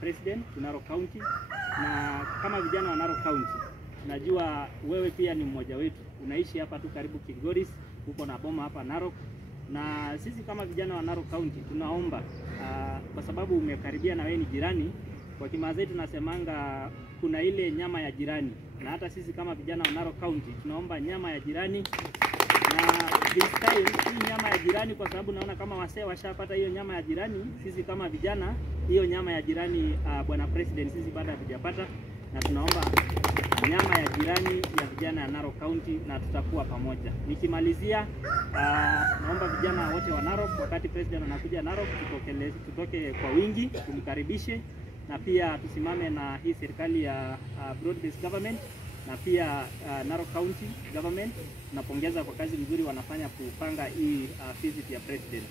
president Narok County, na kama vijana wa Narok County najua wewe pia ni mmoja wetu, unaishi hapa tu karibu Kilgoris, huko na boma hapa Narok, na sisi kama vijana wa Narok County tunaomba kwa sababu umekaribia na wewe ni jirani, kwa Kimaasai tunasemanga kuna ile nyama ya jirani, na hata sisi kama vijana wa Narok County tunaomba nyama ya jirani. Na this time hii nyama ya jirani, kwa sababu naona kama wasee washapata hiyo nyama ya jirani, sisi kama vijana hiyo nyama ya jirani bwana president sisi bado hatujapata, na tunaomba nyama ya jirani ya vijana ya Narok County, na tutakuwa pamoja. Nikimalizia naomba vijana wote wa Narok, wakati president anakuja Narok, tutoke kwa wingi tumkaribishe, na pia tusimame na hii serikali ya broad based government, na pia Narok County government napongeza kwa kazi nzuri wanafanya kupanga hii visit ya president.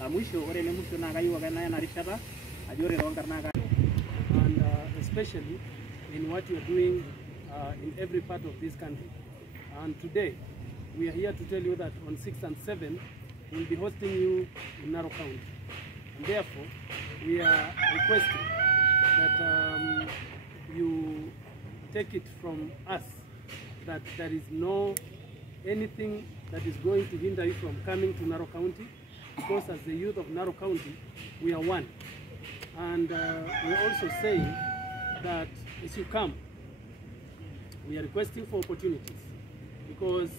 La mwisho ore le mwisho na gayu wakana na rishada ajore rongar na, and especially in what you are doing in every part of this country. And today we are here to tell you that on 6th and 7th we will be hosting you in Narok County, and therefore we are requesting that you take it from us that there is no anything that is going to hinder you from coming to Narok County, because as the youth of Narok County we are one. And we are also saying that as you come, we are requesting for opportunities, because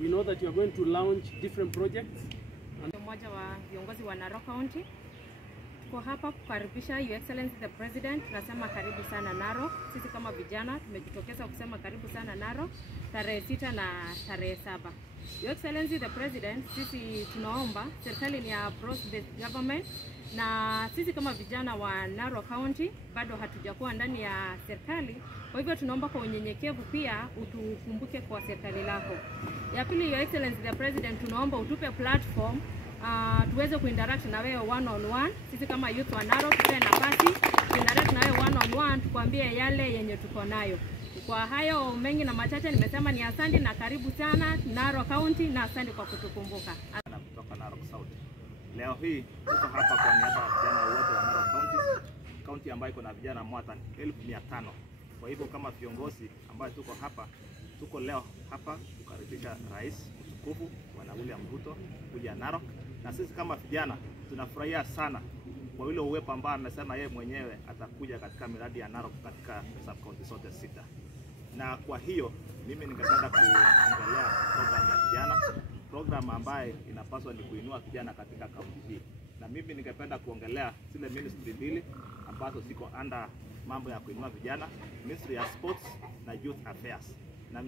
we know that you are going to launch different projects. Mmoja wa viongozi wa Narok County, tuko hapa kukaribisha Your Excellency the President. Tunasema karibu sana Narok. Sisi kama vijana tumejitokeza kusema karibu sana Narok tarehe 6 na tarehe 7. Your Excellency the President, sisi tunaomba serikali ni ya broad based government, na sisi kama vijana wa Narok County bado hatujakuwa ndani ya serikali. Kwa hivyo tunaomba kwa unyenyekevu pia utukumbuke kwa serikali lako. Ya pili, Your Excellency the President, tunaomba utupe platform tuweze kuinteract na wewe one on one. Sisi kama youth wa Narok tupe nafasi kuinteract na wewe one on one, tukwambie yale yenye tuko nayo. Kwa hayo mengi na machache nimesema ni asante na karibu sana Narok County, na asante kwa kutukumbuka. Kutoka Narok South. Leo hii tuko hapa kwa niaba ya vijana wote wa Narok County, county ambayo iko na vijana mwata 1500. Kwa hivyo kama viongozi ambao tuko leo hapa kukaribisha Rais mtukufu Bwana William Ruto kuja Narok, na sisi kama vijana tunafurahia sana kwa ile uwepo ambao amesema yeye mwenyewe atakuja katika miradi ya Narok katika sub county zote 6. Na kwa hiyo mimi ningependa kuongelea program ya vijana, program ambayo inapaswa ni kuinua vijana katika kaunti hii. Na mimi ningependa kuongelea zile ministry mbili ambazo ziko under mambo ya kuinua vijana, Ministry ya Sports na Youth Affairs. Na